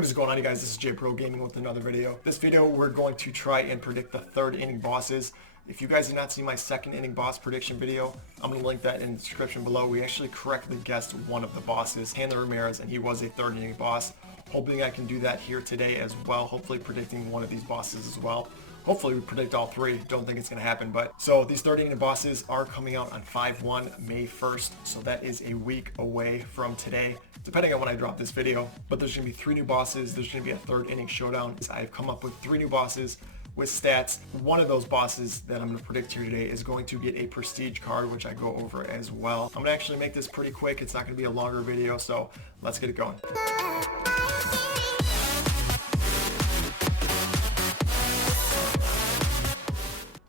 What is going on, you guys? This is J Pro Gaming with another video. This video we're going to try and predict the third inning bosses. If you guys did not see my second inning boss prediction video, I'm going to link that in the description below. We actually correctly guessed one of the bosses, Hanley Ramirez, and he was a third inning boss. Hoping I can do that here today as well, hopefully predicting one of these bosses as well. Hopefully we predict all three. Don't think it's going to happen, but so these 30 inning bosses are coming out on 5/1, May 1st. So that is a week away from today, depending on when I drop this video. But there's going to be 3 new bosses. There's going to be a third inning showdown. I've come up with 3 new bosses with stats. One of those bosses that I'm going to predict here today is going to get a prestige card, which I go over as well. I'm going to actually make this pretty quick. It's not going to be a longer video, so let's get it going.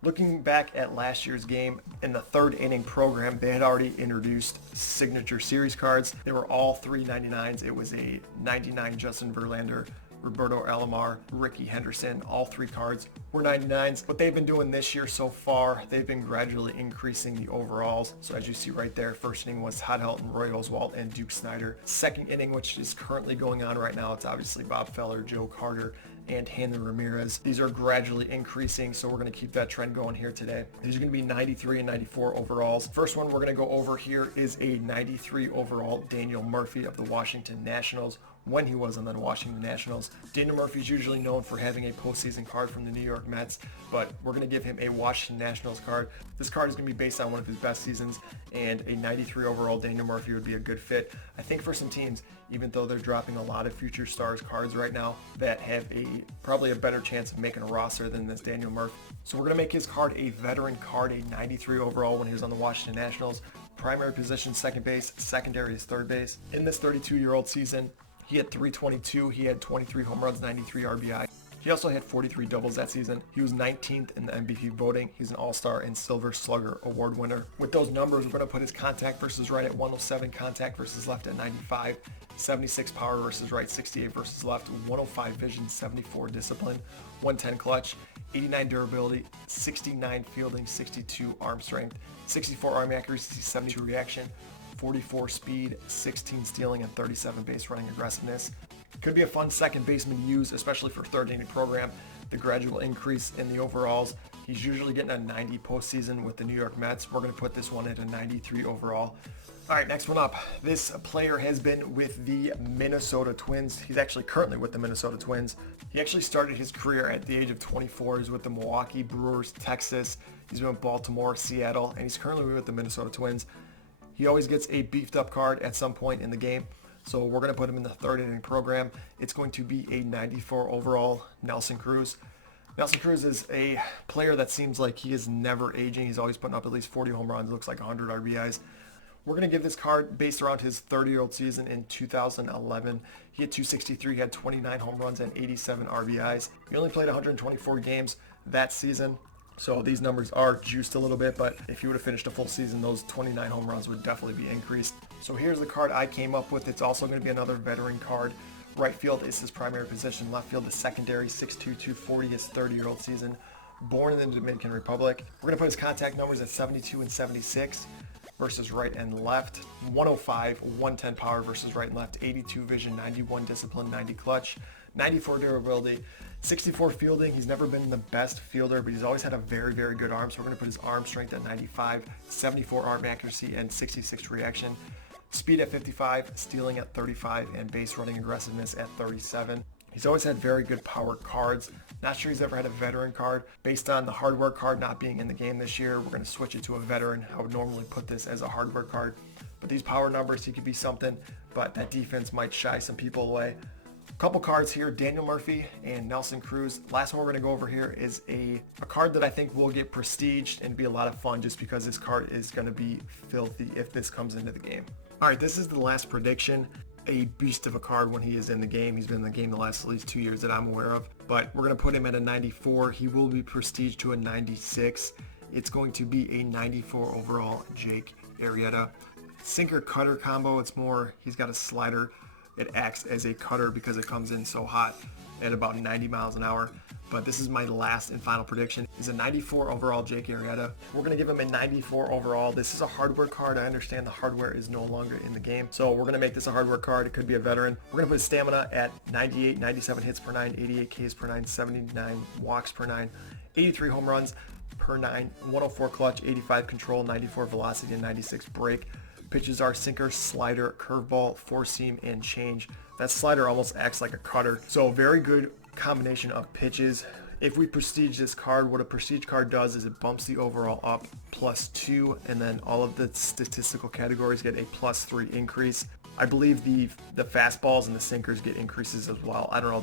Looking back at last year's game, in the third inning program, they had already introduced signature series cards. They were all 399s. It was a 99 Justin Verlander, Roberto Alomar, Ricky Henderson. All 3 cards were 99s. What they've been doing this year so far, they've been gradually increasing the overalls. So as you see right there, first inning was Todd Helton, Roy Oswalt, and Duke Snider. Second inning, which is currently going on right now, it's obviously Bob Feller, Joe Carter, and Hanley Ramirez. These are gradually increasing, so we're going to keep that trend going here today. These are going to be 93 and 94 overalls. First one we're going to go over here is a 93 overall Daniel Murphy of the Washington Nationals, when he was on the Washington Nationals. Daniel Murphy is usually known for having a postseason card from the New York Mets, but we're going to give him a Washington Nationals card. This card is going to be based on one of his best seasons, and a 93 overall Daniel Murphy would be a good fit, I think, for some teams, even though they're dropping a lot of future stars cards right now that have probably a better chance of making a roster than this Daniel Murphy. So we're going to make his card a veteran card, a 93 overall when he was on the Washington Nationals. Primary position, second base. Secondary is third base. In this 32-year-old season, he had 322, he had 23 home runs, 93 RBI. He also had 43 doubles that season. He was 19th in the MVP voting. He's an All-Star and Silver Slugger Award winner. With those numbers, we're going to put his contact versus right at 107, contact versus left at 95, 76 power versus right, 68 versus left, 105 vision, 74 discipline, 110 clutch, 89 durability, 69 fielding, 62 arm strength, 64 arm accuracy, 72 reaction, 44 speed, 16 stealing, and 37 base running aggressiveness. Could be a fun second baseman to use, especially for third inning program. The gradual increase in the overalls. He's usually getting a 90 postseason with the New York Mets. We're going to put this one at a 93 overall. All right, next one up. This player has been with the Minnesota Twins. He's actually currently with the Minnesota Twins. He actually started his career at the age of 24. He's with the Milwaukee Brewers, Texas. He's been with Baltimore, Seattle, and he's currently with the Minnesota Twins. He always gets a beefed up card at some point in the game. So we're going to put him in the third inning program. It's going to be a 94 overall Nelson Cruz. Nelson Cruz is a player that seems like he is never aging. He's always putting up at least 40 home runs. It looks like 100 RBIs. We're going to give this card based around his 30-year-old season in 2011. He had 263, he had 29 home runs and 87 RBIs. He only played 124 games that season. So these numbers are juiced a little bit, but if he would have finished a full season, those 29 home runs would definitely be increased. So here's the card I came up with. It's also going to be another veteran card. Right field is his primary position. Left field is secondary, 6'2", 240, his 30-year-old season. Born in the Dominican Republic. We're going to put his contact numbers at 72 and 76 versus right and left. 105, 110 power versus right and left. 82 vision, 91 discipline, 90 clutch, 94 durability, 64 fielding. He's never been the best fielder, but he's always had a very, very good arm. So we're going to put his arm strength at 95, 74 arm accuracy, and 66 reaction. Speed at 55, stealing at 35, and base running aggressiveness at 37. He's always had very good power cards. Not sure he's ever had a veteran card. Based on the hardware card not being in the game this year, we're going to switch it to a veteran. I would normally put this as a hardware card. But these power numbers, he could be something, but that defense might shy some people away. Couple cards here, Daniel Murphy and Nelson Cruz. Last one we're going to go over here is a card that I think will get prestiged and be a lot of fun just because this card is going to be filthy if this comes into the game. All right, this is the last prediction. A beast of a card when he is in the game. He's been in the game the last at least 2 years that I'm aware of, but we're going to put him at a 94. He will be prestiged to a 96. It's going to be a 94 overall Jake Arrieta. Sinker cutter combo. It's more, he's got a slider it acts as a cutter because it comes in so hot at about 90 miles an hour. But this is my last and final prediction. Is a 94 overall Jake Arrieta. We're gonna give him a 94 overall. This is a hardware card. I understand the hardware is no longer in the game, so we're gonna make this a hardware card. It could be a veteran. We're gonna put his stamina at 98, 97 hits per 9, 88 Ks per 9, 79 walks per 9, 83 home runs per 9, 104 clutch, 85 control, 94 velocity, and 96 break. Pitches are sinker, slider, curveball, four seam, and change. That slider almost acts like a cutter. So very good combination of pitches. If we prestige this card, what a prestige card does is it bumps the overall up +2, and then all of the statistical categories get a +3 increase. I believe the fastballs and the sinkers get increases as well. I don't know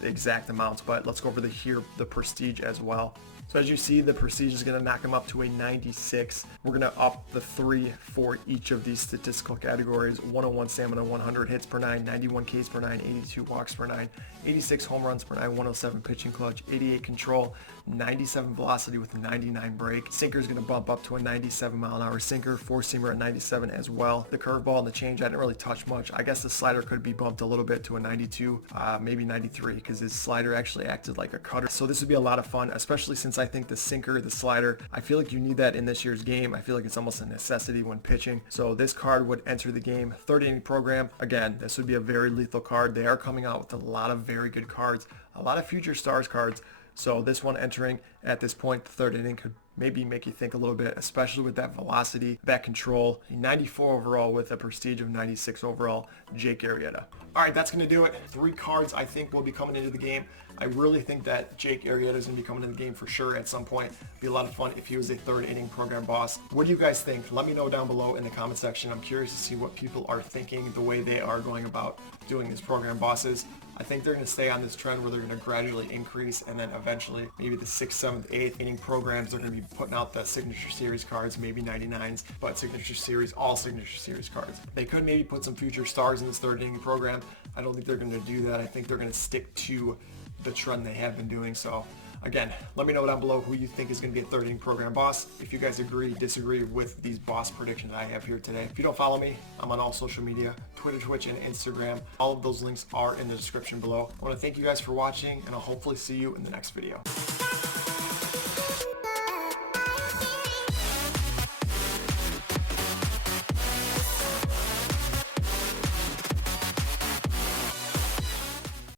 the exact amounts, but let's go over the prestige as well. So as you see, the prestige is going to knock him up to a 96. We're going to up the 3 for each of these statistical categories. 101 stamina, 100 hits per 9, 91 Ks per 9, 82 walks per 9, 86 home runs per 9, 107 pitching clutch, 88 control, 97 velocity with 99 break. Sinker is going to bump up to a 97 mile an hour sinker. Four-seamer at 97 as well. The curveball and the change, I didn't really touch much. I guess the slider could be bumped a little bit to a 92, maybe 93, because his slider actually acted like a cutter. So this would be a lot of fun, especially since I think the sinker, the slider, I feel like you need that in this year's game. I feel like it's almost a necessity when pitching. So this card would enter the game. Third inning program. Again, this would be a very lethal card. They are coming out with a lot of very good cards, a lot of future stars cards. So this one entering at this point, the third inning, could maybe make you think a little bit, especially with that velocity, that control. 94 overall with a prestige of 96 overall, Jake Arrieta. All right, that's going to do it. 3 cards I think will be coming into the game. I really think that Jake Arrieta is going to be coming into the game for sure at some point. Be a lot of fun if he was a third inning program boss. What do you guys think? Let me know down below in the comment section. I'm curious to see what people are thinking, the way they are going about doing these program bosses. I think they're going to stay on this trend where they're going to gradually increase, and then eventually maybe the 6th, 7th, 8th inning programs, they're going to be putting out the signature series cards, maybe 99s, but signature series, all signature series cards. They could maybe put some future stars in this third inning program. I don't think they're going to do that. I think they're going to stick to the trend they have been doing. So again, let me know down below who you think is going to be a third inning program boss. If you guys agree, disagree with these boss predictions I have here today. If you don't follow me, I'm on all social media, Twitter, Twitch, and Instagram. All of those links are in the description below. I want to thank you guys for watching, and I'll hopefully see you in the next video.